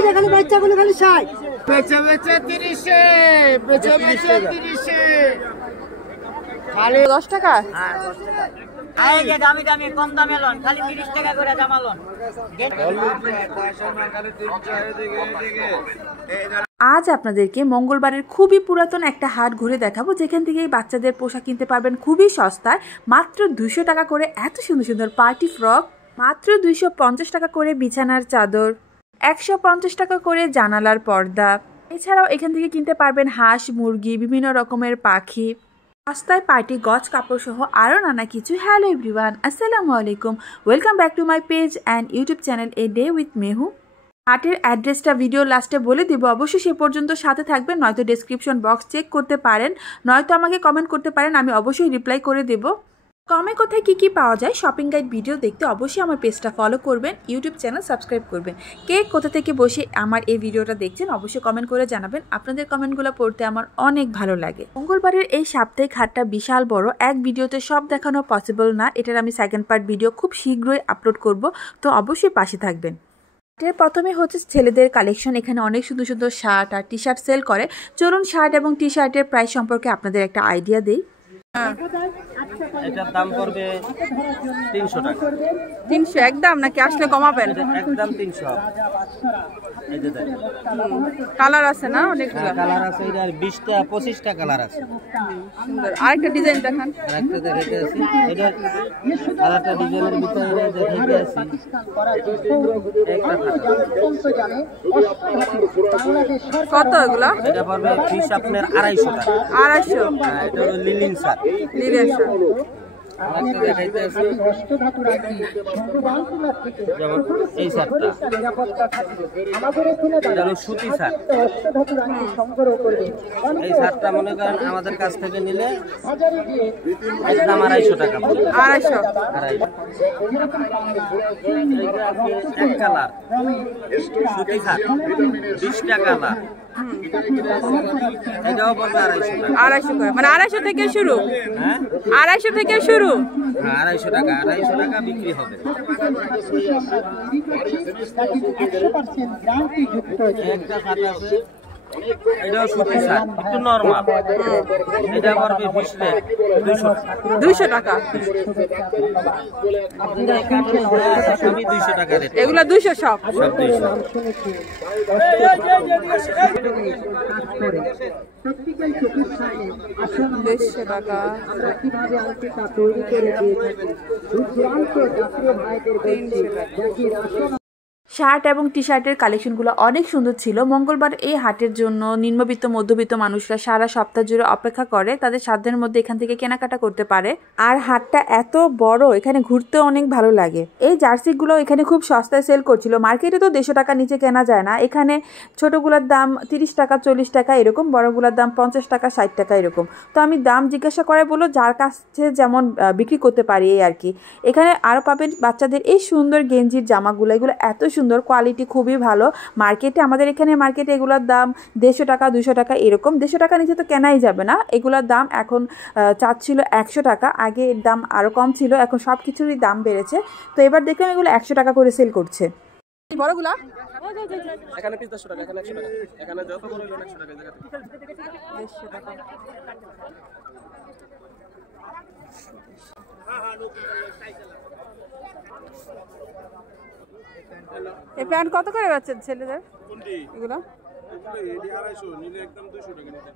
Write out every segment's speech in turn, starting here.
এই যে খালি বাচ্চাগুলো খালি 60 বেচে বেচে 30 এ বেচে বেচে 30 এ খালি 10 টাকা। হ্যাঁ 10 টাকা। এই যে দামি দামি কম দামে লন খালি 30 টাকা করে দাম লন। আজ আপনাদেরকে মঙ্গলবারের খুবই পুরাতন একটা হাট ঘুরে দেখাবো, যেখান থেকে বাচ্চাদের পোশাক কিনতে পারবেন খুবই সস্তায়। মাত্র 200 টাকা করে এত সুন্দর সুন্দর পার্টি ফ্রক, মাত্র 250 টাকা করে বিছানার চাদর, 150 টাকা করে জানালার পর্দা। এছাড়াও এখান থেকে কিনতে পারবেন হাঁস, মুরগি, বিভিন্ন রকমের পাখি, সস্তায় পার্টি গজ কাপড় সহ আরও নানা কিছু। হ্যালো এভরিওয়ান, আসসালামু আলাইকুম, welcome back to my page and YouTube channel a day with Mehu. হাটের অ্যাড্রেসটা ভিডিও লাস্টে বলে দেবো, অবশ্যই সে পর্যন্ত সাথে থাকবেন। নয়তো ডেসক্রিপশন বক্স চেক করতে পারেন, নয়তো আমাকে কমেন্ট করতে পারেন, আমি অবশ্যই রিপ্লাই করে দেবো। কমে কোথায় কী কী পাওয়া যায় শপিং গাইড ভিডিও দেখতে অবশ্যই আমার পেজটা ফলো করবেন, ইউটিউব চ্যানেল সাবস্ক্রাইব করবেন। কে কোথা থেকে বসে আমার এই ভিডিওটা দেখছেন অবশ্যই কমেন্ট করে জানাবেন, আপনাদের কমেন্টগুলো পড়তে আমার অনেক ভালো লাগে। মঙ্গলবারের এই সাপ্তাহিক হাটটা বিশাল বড়, এক ভিডিওতে সব দেখানো পসিবল না। এটার আমি সেকেন্ড পার্ট ভিডিও খুব শীঘ্রই আপলোড করব, তো অবশ্যই পাশে থাকবেন। প্রথমে হচ্ছে ছেলেদের কালেকশন, এখানে অনেক সুন্দর সুন্দর শার্ট আর টি শার্ট সেল করে। চলুন শার্ট এবং টি শার্টের প্রাইস সম্পর্কে আপনাদের একটা আইডিয়া দেই। এটার দাম পড়বে 300 টাকা। 300 একদম নাকি আসলে কমাবেন? একদম 300। এই যে দেখেন কালার আছে না অনেকগুলো? কালার আছে, এটার 20টা 25টা কালার আছে। সুন্দর। আরেকটা ডিজাইন দেখান। আরেকটা দেখাইতে আছি, এটা আরেকটা ডিজাইনের ভিতরে দেখাইতে আছি। কত এগুলো? এটা পড়বে ফিস আপনার 250 টাকা। 250? এটা হলো লিলিন শার্ট। Linen shirt. আরেকটা দেখাইতে আছি, যেমন এই শার্টটা, এটা হলো সুতি শার্ট। এই শার্টটা মনে করেন আমাদের কাছ থেকে নিলে একদম 250 টাকা পড়বে। 250? এক কালার সুতি শার্ট, 20টা কালার, এটাও পড়বে 250 টাকা। 250 করে মানে 250 থেকে শুরু? হ্যাঁ 250 থেকে শুরু। হ্যাঁ 250 টাকা, 250 টাকা বিক্রি হবে। একটা শার্ট আছে, এটাও সুতি শার্ট, একটু নরমাল, এটা পড়বে 20 রেট 200 টাকা। সবই 200 টাকা রেট। এগুলা 200 সব? সব 200। টাকা। শার্ট এবং টি শার্টের কালেকশনগুলো অনেক সুন্দর ছিল। মঙ্গলবার এই হাটের জন্য নিম্নবিত্ত মধ্যবিত্ত মানুষরা সারা সপ্তাহ জুড়ে অপেক্ষা করে, তাদের সাধ্যের মধ্যে এখান থেকে কেনাকাটা করতে পারে। আর হাটটা এত বড়, এখানে ঘুরতে অনেক ভালো লাগে। এই জার্সিগুলো এখানে খুব সস্তায় সেল করছিল। মার্কেটে তো 150 টাকা নিচে কেনা যায় না, এখানে ছোটগুলোর দাম 30 টাকা 40 টাকা এরকম, বড়গুলোর দাম 50 টাকা 60 টাকা এরকম। তো আমি দাম জিজ্ঞাসা করে বলো যার কাছে যেমন বিক্রি করতে পারি এই আর কি। এখানে আরও পাবেন বাচ্চাদের এই সুন্দর গেঞ্জির জামাগুলো, এগুলো এত সুন্দর, কোয়ালিটি খুবই ভালো। মার্কেটে আমাদের এখানে মার্কেটে এগুলোর দাম 150 টাকা 200 টাকা এরকম, 150 টাকা নিচে তো কেনাই যাবে না। এগুলোর দাম এখন চাচ্ছিল 100 টাকা, আগে এর দাম আরও কম ছিল, এখন সব কিছুরই দাম বেড়েছে। তো এবার দেখলাম এগুলো 100 টাকা করে সেল করছে। বড়গুলা এখানে পিস 100 টাকা, এখানে 100 টাকা, এখানে যত বড় 100 টাকা জায়গা। 150 টাকা। এই প্যান্ট কত করে পাচ্ছেন ছেলেদের? কোনটি? এগুলো এগুলো এডি 250 নিলে একদম 200 টাকা নিতে।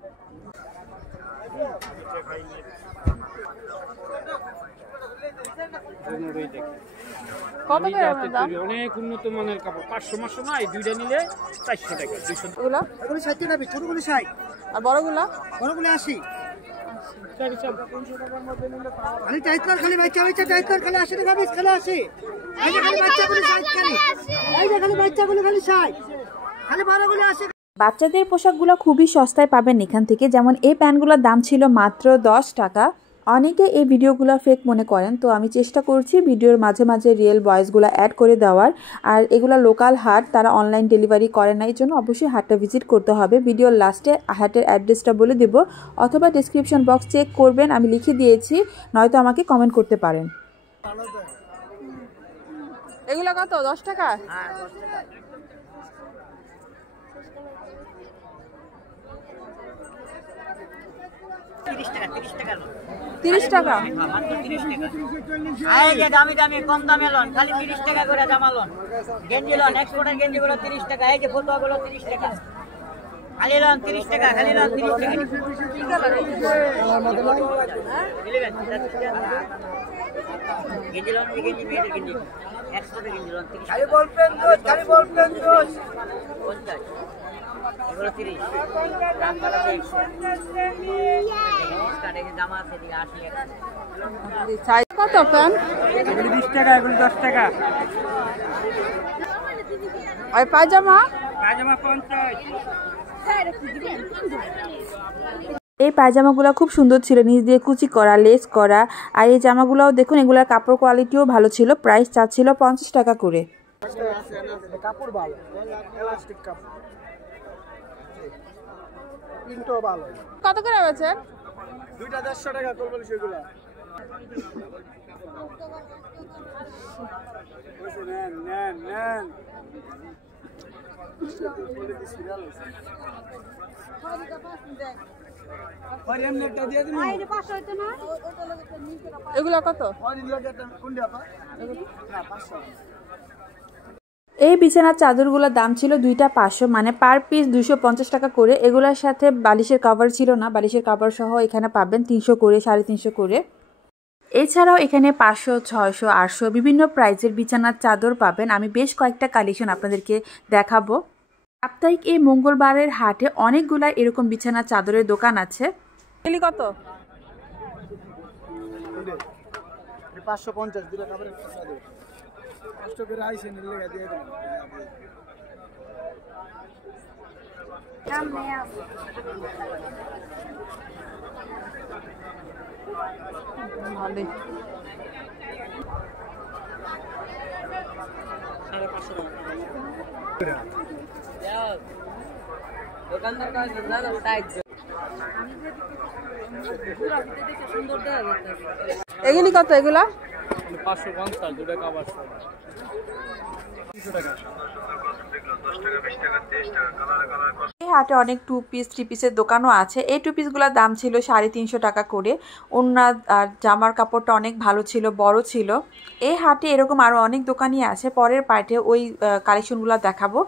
কত করে দাম? অনেক উন্নত মানের কাপড়, 500 মাসও নাই, দুইটা নিলে 400 টাকা 200 টাকা। এগুলো এগুলো 60 টাকা, ছোটগুলো 60 আর বড়গুলো? বড়গুলো 80। চারি চার 300 টাকার মধ্যে নিলে পাওয়া। খালি টাইট কর, খালি বাচ্চা বাচ্চা টাইট কর, খালি 80 টাকা পিস, খালি 80। এই যে খালি বাচ্চাগুলো 60 খালি, এই যে খালি বাচ্চাগুলো খালি 60, খালি বড়গুলো 80। বাচ্চাদের পোশাকগুলো খুবই সস্তায় পাবেন এখান থেকে। যেমন এই প্যান্টগুলোর দাম ছিল মাত্র 10 টাকা। অনেকে এই ভিডিওগুলো ফেক মনে করেন, তো আমি চেষ্টা করছি ভিডিওর মাঝে মাঝে রিয়েল ভয়েসগুলো অ্যাড করে দেওয়ার। আর এগুলো লোকাল হাট, তারা অনলাইন ডেলিভারি করে না, এই জন্য অবশ্যই হাটটা ভিজিট করতে হবে। ভিডিওর লাস্টে হাটের অ্যাড্রেসটা বলে দেব, অথবা ডিসক্রিপশন বক্স চেক করবেন, আমি লিখে দিয়েছি, নয়তো আমাকে কমেন্ট করতে পারেন। এগুলো কত? 10 টাকা? হ্যাঁ 10 টাকা। 30 টাকা 30 টাকা লোন 30 টাকা। মাত্র 30 টাকা। এই যে দামি দামি কম দামে লোন খালি 30 টাকা করে জামা লোন গেঞ্জি লোন এক্সপোর্টের গেঞ্জি গুলো 30 টাকা এই যে ফতুয়া গুলো 30 টাকা খালি লোন 30 টাকা খালি লোন 30 টাকা গেঞ্জি লোন গেঞ্জি মেয়েদের গেঞ্জি এক্সপোর্টের গেঞ্জি লোন 30 খালি বলবেন দোষ খালি বলবেন দোষ 50 এগুলো 30 দাম কত জামা আছে 80 সাইজ কত প্যান্ট? 20 টাকা, এগুলো 10 টাকা। আর পায়জামা? পায়জামা 50। এই পায়জামাগুলো খুব সুন্দর ছিল, নিচ দিয়ে কুচি করা, লেস করা। আর এই জামাগুলোও দেখুন, এগুলোর কাপড় কোয়ালিটিও ভালো ছিল। প্রাইস চাচ্ছিল 50 টাকা করে। কাপড় ভালো, এলাস্টিক কাপড়, প্রিন্টও ভালো। কত করে বেচেন? দুইটা 150 টাকা করবেন সেগুলো। নেন নেন নেন। এগুলো কত? এই বিছানার চাদরগুলোর দাম ছিল দুইটা 500, মানে পার পিস 250 টাকা করে। এগুলোর সাথে বালিশের কভার ছিল না, বালিশের কভার সহ এখানে পাবেন 300 করে, 350 করে। এছাড়াও এখানে 500, 600, 800 বিভিন্ন প্রাইজের বিছানার চাদর পাবেন। আমি বেশ কয়েকটা কালেকশন আপনাদেরকে দেখাবো। সাপ্তাহিক এই মঙ্গলবারের হাটে অনেকগুলা এরকম বিছানার চাদরের দোকান আছে। এগুলি কত? 550 দুটো কাপড়ের চাদর। কষ্ট করে আইছেন লেগা দিয়ে দেন। দাম নেই আছে। ভালোই। দোকানদার কাছে জানো সাইজ এগুলি কত? এগুলা 550 দুটো কাবার 300 টাকা। এই হাটে অনেক 2 পিস 3 পিসের দোকানও আছে। এই 2 পিসগুলোর দাম ছিল 350 টাকা করে। ওড়না আর জামার কাপড়টা অনেক ভালো ছিল, বড় ছিল। এই হাটে এরকম আরও অনেক দোকানই আছে, পরের পার্টে ওই কালেকশনগুলো দেখাবো।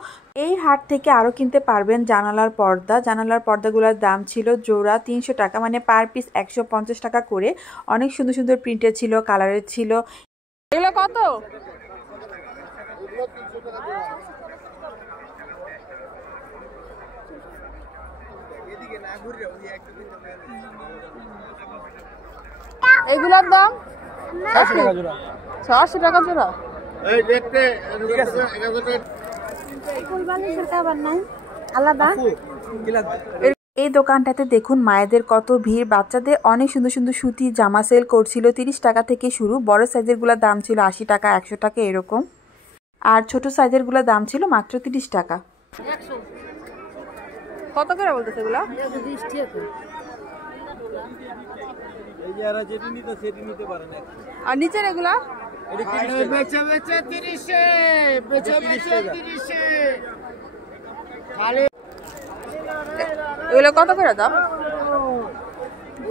এই হাট থেকে আরও কিনতে পারবেন জানালার পর্দা। জানালার পর্দাগুলোর দাম ছিল জোড়া 300 টাকা, মানে পার পিস 150 টাকা করে। অনেক সুন্দর সুন্দর প্রিন্টের ছিল, কালারের ছিল। এগুলো কত? এগুলোর দাম 600 টাকা জোড়া। 600 টাকা জোড়া। এই দেখতে ঠিক আছে 1000 টাকা। ফুলবালিশের কভার নাই আলাদা। কি লাগবে? এই দোকানটাতে দেখুন মায়েদের কত ভিড়। বাচ্চাদের অনেক সুন্দর সুন্দর সুতি জামা সেল করছিল। 30 টাকা থেকে শুরু। বড় সাইজের গুলোর দাম ছিল 80 টাকা, 100 টাকা এরকম। আর ছোট সাইজের গুলোর দাম ছিল মাত্র 30 টাকা। কত করে বলতেছে এগুলা? 20 টাকা। এই যে আর যেটি নিতে সেটি নিতে পারেন। আর নিচের এগুলা? এটা 30 টাকা। বেচে বেচে 30 এ, বেচে বেচে 30 এ। খালি এগুলো কত করে দাম?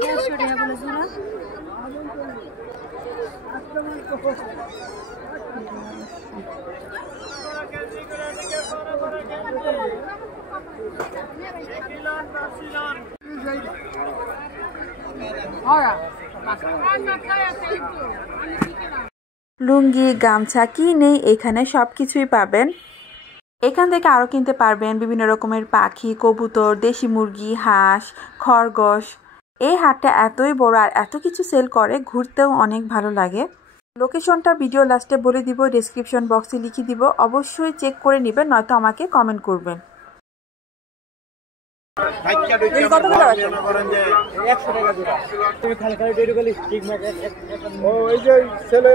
150 টাকা বলে জোড়া। লুঙ্গি, গামছা কি নেই এখানে সবকিছুই পাবেন। এখান থেকে আরও কিনতে পারবেন বিভিন্ন রকমের পাখি, কবুতর, দেশি মুরগি, হাঁস, খরগোশ। এই হাটটা এতই বড় আর এত কিছু সেল করে, ঘুরতেও অনেক ভালো লাগে। লোকেশনটা ভিডিও লাস্টে বলে দিব, ডেসক্রিপশন বক্সে লিখে দিব। অবশ্যই চেক করে নেবেন, নয়তো আমাকে কমেন্ট করবেন। কত করে আছে? 100 টাকা জোড়া। তুমি খালি খালি ডেডু খালি ঠিক মাকে ও এই যে ছেলে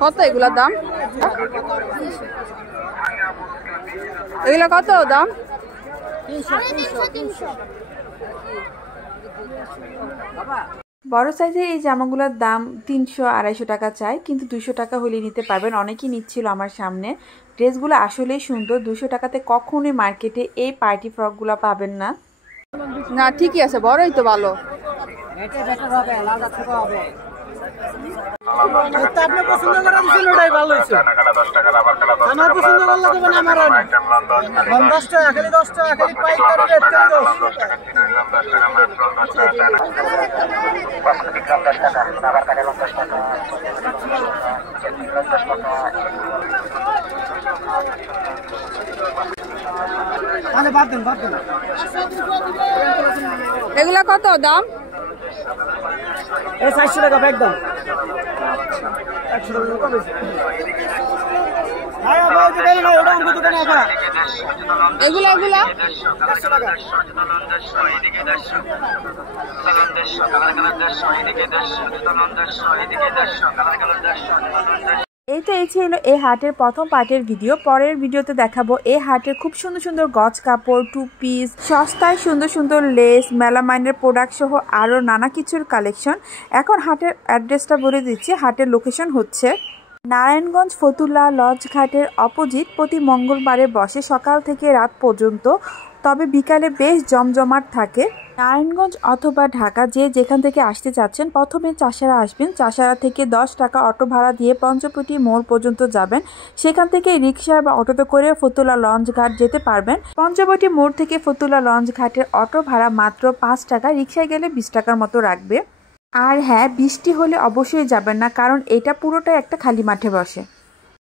কত এগুলার দাম? এগুলো কত দাম? বড় সাইজের এই জামাগুলোর দাম 300-250 টাকা চাই, কিন্তু 200 টাকা হলে নিতে পারবেন। অনেকেই নিচ্ছিল আমার সামনে। ড্রেসগুলো আসলেই সুন্দর। 200 টাকাতে কখনোই মার্কেটে এই পার্টি ফ্রকগুলো পাবেন না। না ঠিকই আছে, বড়ই তো ভালো। আপনি পছন্দ করে দিচ্ছেন, ওটাই ভালো হয়েছে। আমার পছন্দ করলে দেবেন, আমার 10 টাকা খালি, 10 টাকা খালি পাইকারি রেট করে দাও। আরে বাদ দেন, বাদ দেন। এগুলা কত দাম? এই 400 টাকা একদম। 100 টাকা কম হয়েছে। আরে বাবা যে গেল না, ওটা আমার দোকানে আছে। এগুলা 100 টাকা। এই ছিল এই হাটের প্রথম পার্টের ভিডিও। পরের ভিডিওতে দেখাবো এই হাটের খুব সুন্দর সুন্দর গজ কাপড়, 2 পিস, সস্তায় সুন্দর সুন্দর লেস, মেলামাইনের প্রোডাক্ট সহ আরও নানা কিছুর কালেকশন। এখন হাটের অ্যাড্রেসটা বলে দিচ্ছি। হাটের লোকেশন হচ্ছে নারায়ণগঞ্জ ফতুল্লা লঞ্চ ঘাটের অপোজিট। প্রতি মঙ্গলবারে বসে সকাল থেকে রাত পর্যন্ত, তবে বিকালে বেশ জমজমাট থাকে। নারায়ণগঞ্জ অথবা ঢাকা যে যেখান থেকে আসতে চাচ্ছেন, প্রথমে চাষারা আসবেন। চাষারা থেকে 10 টাকা অটো ভাড়া দিয়ে পঞ্চবটি মোড় পর্যন্ত যাবেন। সেখান থেকে রিক্সা বা অটোতে করে ফতুল্লা লঞ্চ ঘাট যেতে পারবেন। পঞ্চবটি মোড় থেকে ফতুল্লা লঞ্চ ঘাটের অটো ভাড়া মাত্র 5 টাকা, রিক্সায় গেলে 20 টাকার মতো রাখবে। আর হ্যাঁ, বৃষ্টি হলে অবশ্যই যাবেন না, কারণ এটা পুরোটাই একটা খালি মাঠে বসে।